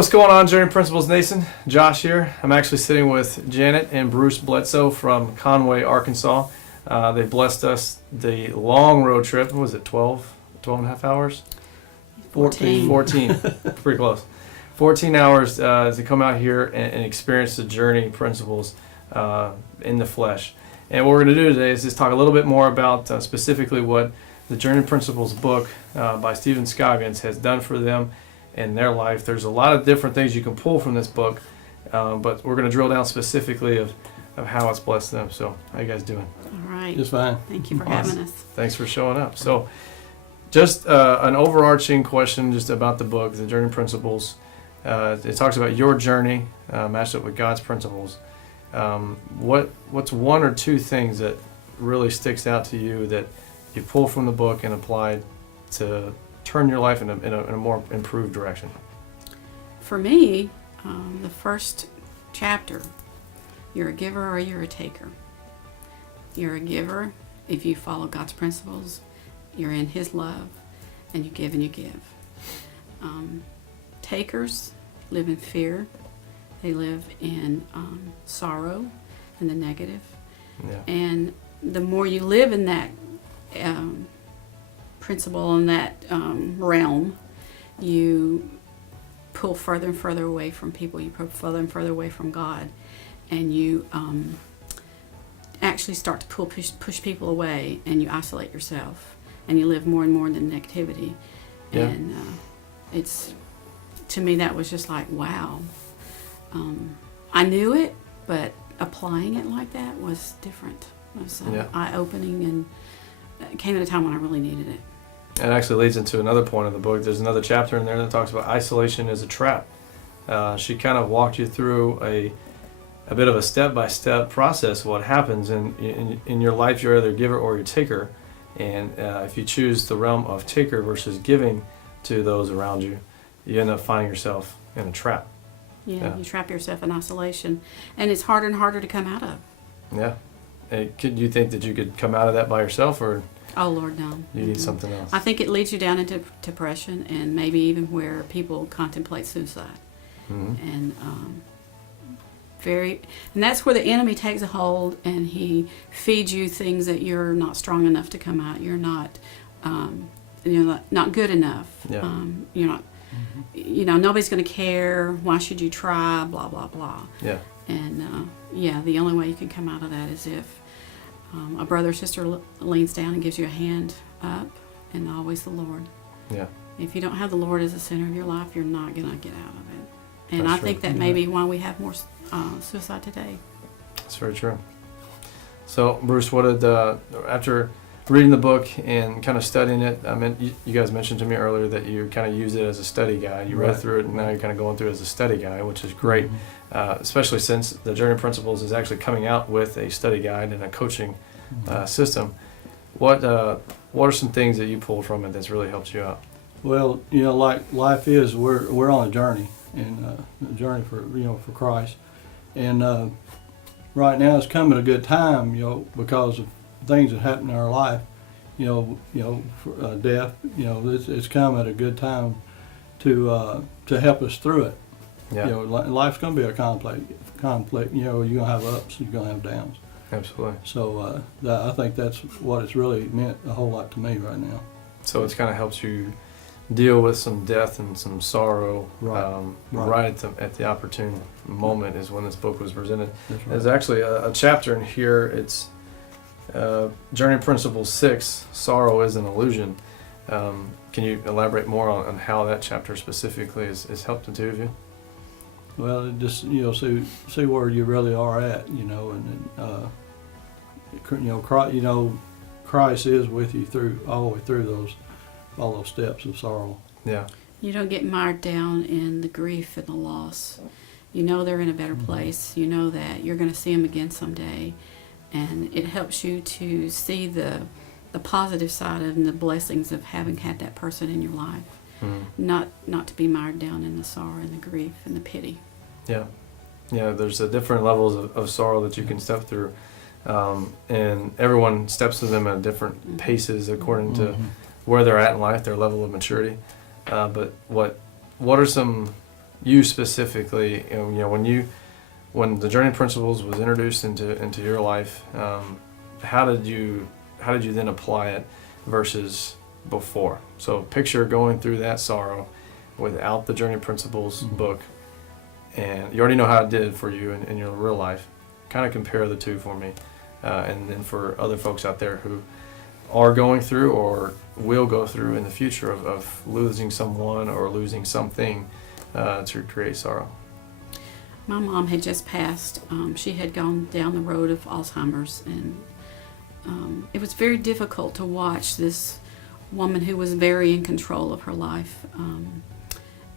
what's going on, Journey Principles Nation? Josh here. I'm actually sitting with Janet and Bruce Bledsoe from Conway, Arkansas. They blessed us the long road trip. What was it, 12 and a half hours? 14. 14. Pretty close. 14 hours to come out here and experience the Journey Principles in the flesh. And what we're going to do today is just talk a little bit more about specifically what the Journey Principles book by Scoggins has done for them in their life. There's a lot of different things you can pull from this book, but we're going to drill down specifically of how it's blessed them. So how you guys doing? All right. Just fine. Thank you for having us. Thanks for showing up. So just an overarching question just about the book, the Journey Principles. It talks about your journey matched up with God's principles. What's one or two things that really sticks out to you that you pull from the book and apply to turn your life in a more improved direction? For me, the first chapter, you're a giver or you're a taker. You're a giver if you follow God's principles. You're in His love, and you give and you give. Takers live in fear. They live in sorrow and the negative. Yeah. And the more you live in that principle in that realm, you pull further and further away from people. You pull further and further away from God, and you actually start to push people away, and you isolate yourself, and you live more and more in the negativity. Yeah. And it's, to me, that was just like, wow. I knew it, but applying it like that was different. It was eye-opening, and it came at a time when I really needed it. It actually leads into another point of the book. There's another chapter in there that talks about isolation as a trap. She kind of walked you through a bit of a step-by-step process of what happens in your life. You're either a giver or you're a taker. And if you choose the realm of taker versus giving to those around you, you end up finding yourself in a trap. Yeah, you trap yourself in isolation, and it's harder and harder to come out of. Yeah. Hey, do you think that you could come out of that by yourself, or Oh, Lord, no. you need something else? I think it leads you down into depression, and maybe even where people contemplate suicide. Mm-hmm. And and that's where the enemy takes a hold, and he feeds you things that you're not strong enough to come out. You're not good enough. Yeah. You're not. Nobody's going to care. Why should you try? Blah blah blah. Yeah. And the only way you can come out of that is if a brother or sister leans down and gives you a hand up, and always the Lord. Yeah. If you don't have the Lord as the center of your life, you're not going to get out of it. And That's I think that may be why we have more suicide today. That's very true. So, Bruce, what did after reading the book and kind of studying it, I mean, you guys mentioned to me earlier that you kind of use it as a study guide. You read through it, and now you're kind of going through it as a study guide, which is great, especially since the Journey Principles is actually coming out with a study guide and a coaching system. What are some things that you pulled from it that's really helped you out? Well, like life is, we're on a journey, and a journey for Christ, and right now it's coming at a good time, because of things that happen in our life, death. It's come at a good time to help us through it. Yeah. Life's going to be a conflict. You're going to have ups, you're going to have downs. Absolutely. So I think that's what it's really meant a whole lot to me right now. So it's kind of helps you deal with some death and some sorrow right at the opportune moment is when this book was presented. That's right. There's actually a chapter in here. It's Journey Principle 6, Sorrow is an Illusion. Can you elaborate more on how that chapter specifically has helped the two of you? Well, it just see where you really are at, Christ is with you all the way through all those steps of sorrow. Yeah. You don't get mired down in the grief and the loss. They're in a better place. You know that you're going to see them again someday, and it helps you to see the positive side of and the blessings of having had that person in your life. Not to be mired down in the sorrow and the grief and the pity. Yeah. There's different levels of sorrow that you can step through, and everyone steps through them at different paces according to where they're at in life, their level of maturity. But what are some you specifically, when the journey principles was introduced into your life, how did you then apply it versus before? So picture going through that sorrow without the journey principles book, and you already know how it did for you in your real life. Kind of compare the two for me, and then for other folks out there who are going through or will go through in the future of losing someone or losing something to create sorrow. My mom had just passed. She had gone down the road of Alzheimer's, and it was very difficult to watch this woman who was very in control of her life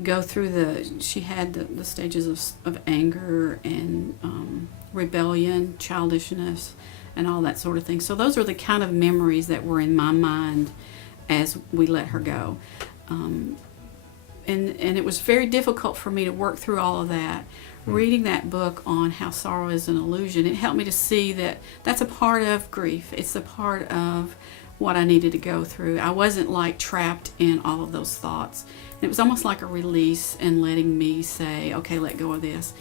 go through she had the stages of anger and rebellion, childishness, and all that sort of thing. So those are the kind of memories that were in my mind as we let her go. And it was very difficult for me to work through all of that. Reading that book on how sorrow is an illusion, it helped me to see that that's a part of grief. It's a part of what I needed to go through. I wasn't like trapped in all of those thoughts. It was almost like a release and letting me say, okay, let go of this.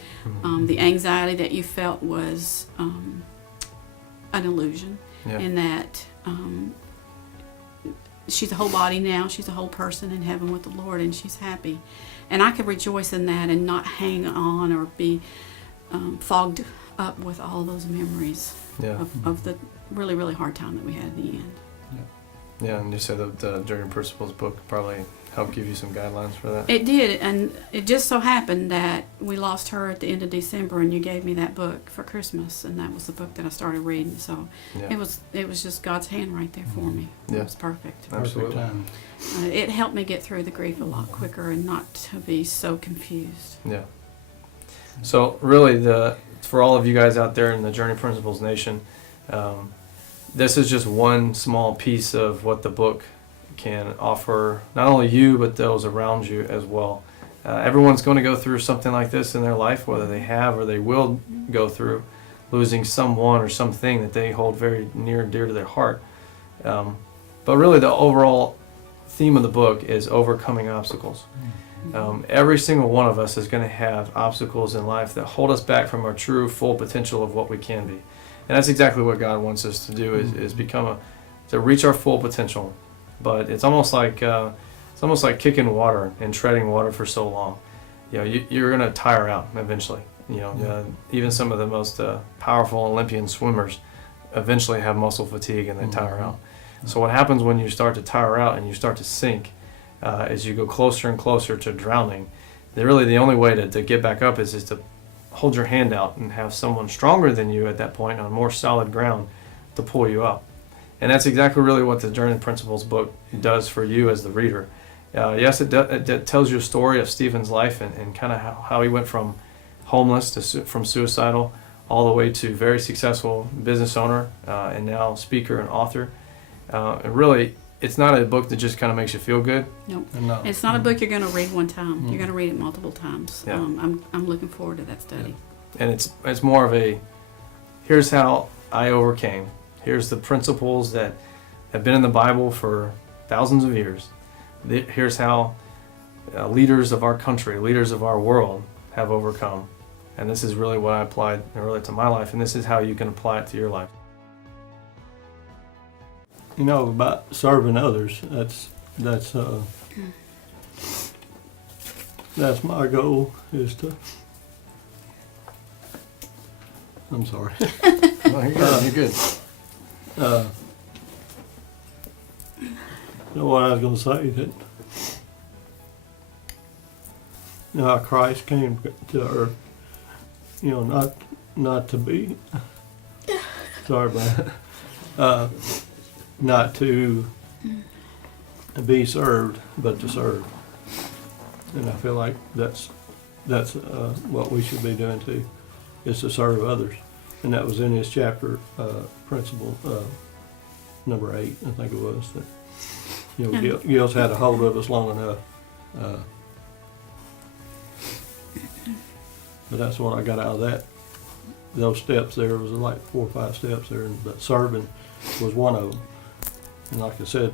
The anxiety that you felt was an illusion, in that she's a whole body now. She's a whole person in heaven with the Lord, and she's happy. And I could rejoice in that and not hang on or be fogged up with all those memories of the really, really hard time that we had at the end. Yeah, and you said that the Journey Principles book probably helped give you some guidelines for that. It did, and it just so happened that we lost her at the end of December, and you gave me that book for Christmas, and that was the book that I started reading. So it was just God's hand right there for me. It was perfect. Absolutely. It helped me get through the grief a lot quicker and not to be so confused. Yeah. So really, for all of you guys out there in the Journey Principles Nation, this is just one small piece of what the book can offer, not only you, but those around you as well. Everyone's going to go through something like this in their life, whether they have or they will go through losing someone or something that they hold very near and dear to their heart. But really, the overall theme of the book is overcoming obstacles. Every single one of us is going to have obstacles in life that hold us back from our true, full potential of what we can be. And that's exactly what God wants us to do, is to reach our full potential. But it's almost like kicking water and treading water for so long. You're going to tire out eventually. Even some of the most powerful Olympian swimmers eventually have muscle fatigue and they tire out. So what happens when you start to tire out and you start to sink, as you go closer and closer to drowning, really the only way to get back up is to hold your hand out and have someone stronger than you at that point on more solid ground to pull you up. And that's exactly really what the Journey Principles book does for you as the reader. Yes, it tells you a story of Stephen's life and kind of how he went from homeless from suicidal all the way to very successful business owner and now speaker and author. And really, it's not a book that just kind of makes you feel good. Nope. No. It's not a book you're going to read one time. You're going to read it multiple times. Yeah. I'm looking forward to that study. And it's more of here's how I overcame. Here's the principles that have been in the Bible for thousands of years. Here's how leaders of our country, leaders of our world have overcome. And this is really what I applied really to my life, and this is how you can apply it to your life. About serving others, that's my goal, is to... I'm sorry. No, you're good. What I was going to say, that how Christ came to earth, not to be, sorry about that, not to be served, but to serve. And I feel like that's what we should be doing too, is to serve others. And that was in his chapter, principle number 8, I think it was. That, Gil's had a hold of us long enough. But that's what I got out of that. Those steps there was like 4 or 5 steps there, but serving was one of them. And like I said,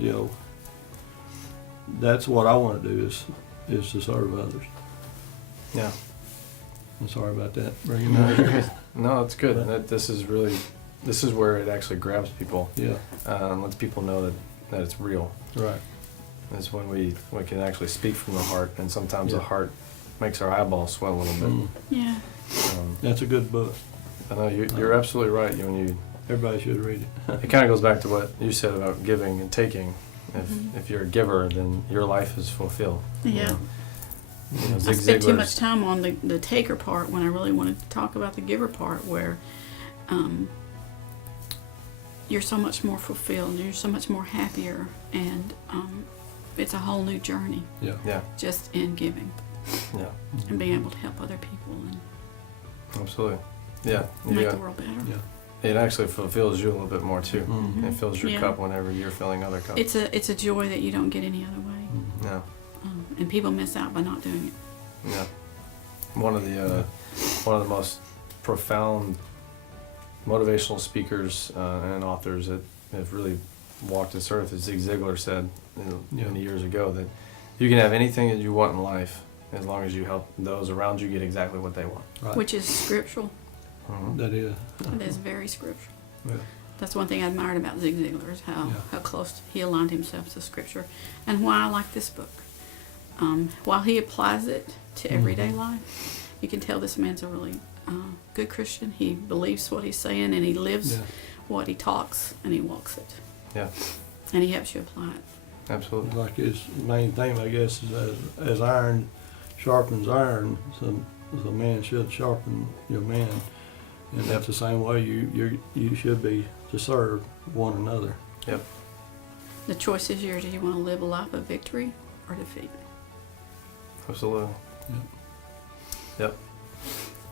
that's what I want to do, is to serve others. Yeah. I'm sorry about that. Bringing that up. No, it's good. This is where it actually grabs people. Yeah, And lets people know that it's real. right. It's when we can actually speak from the heart, and sometimes Yeah. the heart makes our eyeballs swell a little bit. Mm. Yeah. That's a good book. I know you're absolutely right. Everybody should read it. It kind of goes back to what you said about giving and taking. Mhm. If you're a giver, then your life is fulfilled. Yeah. You know, I Zig spent too Ziglar's- much time on the taker part when I really wanted to talk about the giver part, where you're so much more fulfilled, you're so much more happier, and it's a whole new journey Yeah. Yeah, just in giving yeah, and being able to help other people and absolutely. Yeah, make the world better. Yeah. it actually fulfills you a little bit more too. Mhm. It fills your Yeah. cup whenever you're filling other cups. It's a joy that you don't get any other way, Mhm. Yeah, and people miss out by not doing it. yeah. One of the most profound motivational speakers and authors that have really walked this earth, as Zig Ziglar said Yeah. many years ago, that you can have anything that you want in life as long as you help those around you get exactly what they want. Right. Which is scriptural. Mhm. That is. It is very scriptural. Yeah. That's one thing I admired about Zig Ziglar, is Yeah. how close he aligned himself to Scripture, and why I like this book. While he applies it to everyday Mhm. life, you can tell this man's a really good Christian. He believes what he's saying, and he lives Yeah. what he talks, and he walks it. Yeah. And he helps you apply it. Absolutely. Like his main theme, I guess, is as iron sharpens iron, so man should sharpen your man. And that's the same way you should be to serve one another. The choice is yours. Do you want to live a life of victory or defeat? Absolutely. Yep.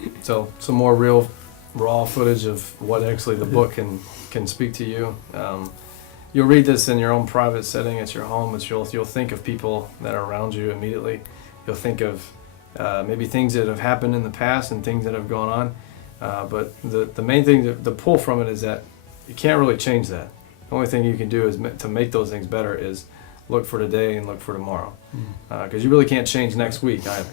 Yep. So some more real raw footage of what actually the book can speak to you. You'll read this in your own private setting at your home. You'll think of people that are around you immediately. You'll think of maybe things that have happened in the past and things that have gone on. But the main thing, the pull from it, is that you can't really change that. The only thing you can do is to make those things better is look for today and look for tomorrow. Because you really can't change next week either.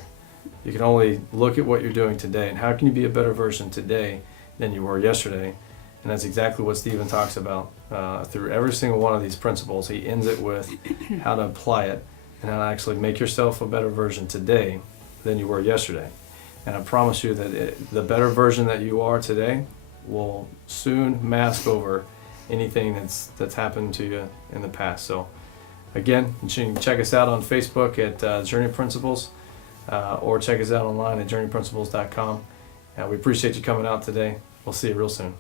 You can only look at what you're doing today and how can you be a better version today than you were yesterday. And that's exactly what Stephen talks about through every single one of these principles. He ends it with how to apply it and how to actually make yourself a better version today than you were yesterday. And I promise you that the better version that you are today will soon mask over anything that's happened to you in the past. So again, you can check us out on Facebook at Journey Principles, or check us out online at journeyprinciples.com. We appreciate you coming out today. We'll see you real soon.